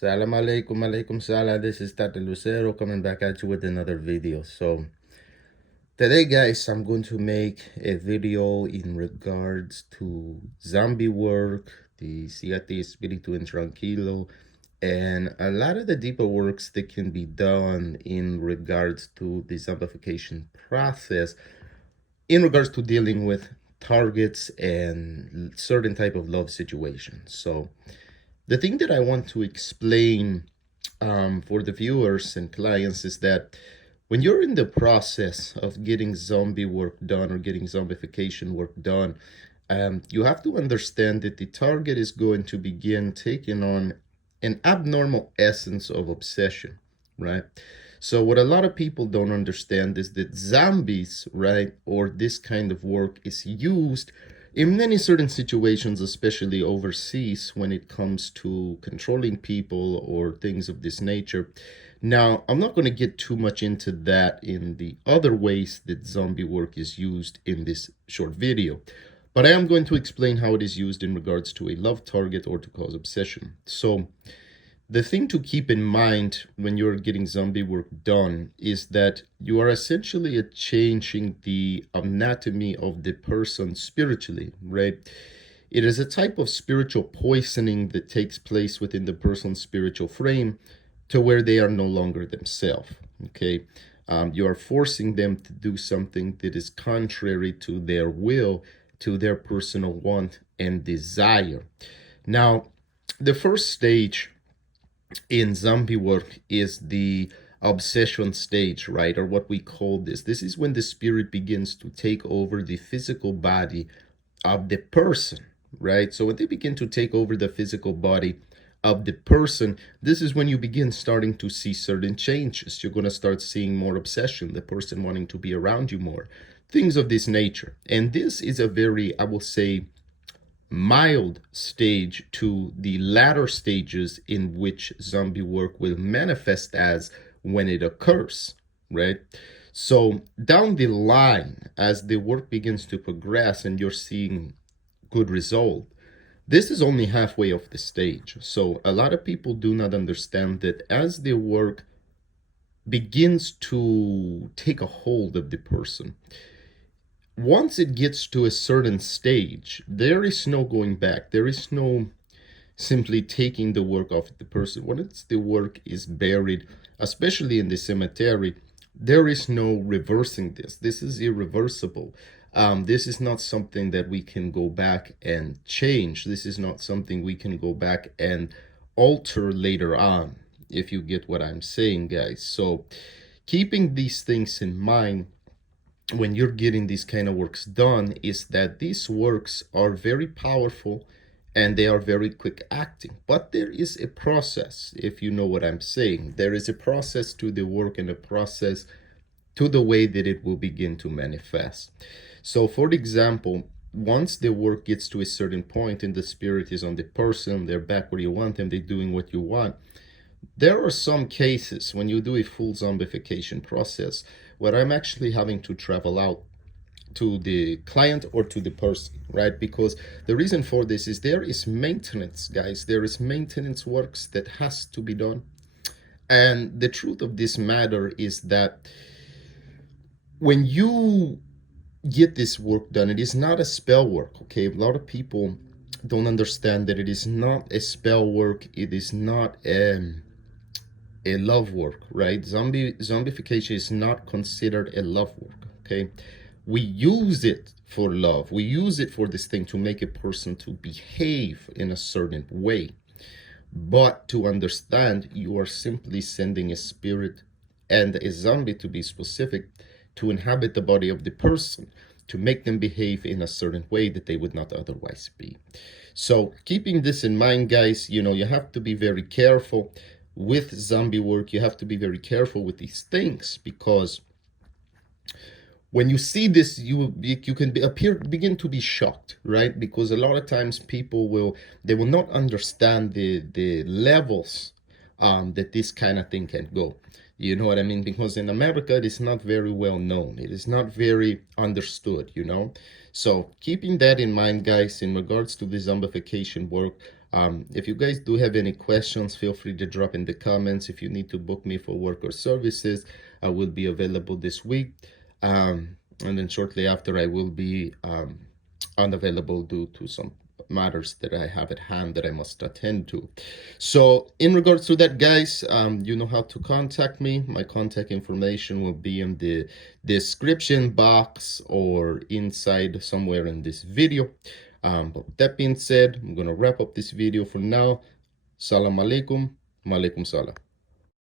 Salam alaikum, alaikum salam. This is Tata Lucero coming back at you with another video. So today, guys, I'm going to make a video in regards to zombie work, the Siete Espiritu Intranquilo, and a lot of the deeper works that can be done in regards to the zombification process, in regards to dealing with targets and certain type of love situations. So the thing that I want to explain for the viewers and clients is that when you're in the process of getting zombie work done or getting zombification work done, you have to understand that the target is going to begin taking on an abnormal essence of obsession, right? So what a lot of people don't understand is that zombies, right, or this kind of work is used in many certain situations, especially overseas, when it comes to controlling people or things of this nature. Now, I'm not going to get too much into that in the other ways that zombie work is used in this short video, but I am going to explain how it is used in regards to a love target or to cause obsession. So the thing to keep in mind when you're getting zombie work done is that you are essentially changing the anatomy of the person spiritually, right? It is a type of spiritual poisoning that takes place within the person's spiritual frame to where they are no longer themselves, okay? You are forcing them to do something that is contrary to their will, to their personal want and desire. Now, the first stage in zombie work is the obsession stage, right? Or what we call this. This is when the spirit begins to take over the physical body of the person, right? So when they begin to take over the physical body of the person, this is when you begin starting to see certain changes. You're going to start seeing more obsession, the person wanting to be around you more, things of this nature. And this is a very, I will say, mild stage to the latter stages in which zombie work will manifest as when it occurs, right? So down the line, as the work begins to progress and you're seeing good result, this is only halfway of the stage. So a lot of people do not understand that as the work begins to take a hold of the person, once it gets to a certain stage, there is no going back. There is no simply taking the work off the person. Once the work is buried, especially in the cemetery, there is no reversing this. This is irreversible. This is not something that we can go back and change. This is not something we can go back and alter later on, if you get what I'm saying, guys. So keeping these things in mind when you're getting these kind of works done is that these works are very powerful and they are very quick acting, but there is a process, if you know what I'm saying. There is a process to the work and a process to the way that it will begin to manifest. So for example, once the work gets to a certain point and the spirit is on the person, they're back where you want them, they're doing what you want, there are some cases when you do a full zombification process where I'm actually having to travel out to the client or to the person, right? Because the reason for this is there is maintenance, guys. There is maintenance works that has to be done. And the truth of this matter is that when you get this work done, it is not a spell work, okay? A lot of people don't understand that it is not a spell work. It is not a love work, right? Zombification is not considered a love work, okay? We use it for love. We use it for this thing to make a person to behave in a certain way. But to understand, you are simply sending a spirit and a zombie, to be specific, to inhabit the body of the person, to make them behave in a certain way that they would not otherwise be. So keeping this in mind, guys, you know, you have to be very careful with zombie work. You have to be very careful with these things, because when you see this, you can begin to be shocked, right? Because a lot of times people will not understand the levels that this kind of thing can go. You know what I mean? Because in America, it is not very well known. It is not very understood, you know? So keeping that in mind, guys, in regards to the zombification work, If you guys do have any questions, feel free to drop in the comments. If you need to book me for work or services, I will be available this week. And then shortly after, I will be unavailable due to some matters that I have at hand that I must attend to. So in regards to that, guys, you know how to contact me. My contact information will be in the description box or inside somewhere in this video. But with that being said, I'm gonna wrap up this video for now. Salam alaikum, malikum salam.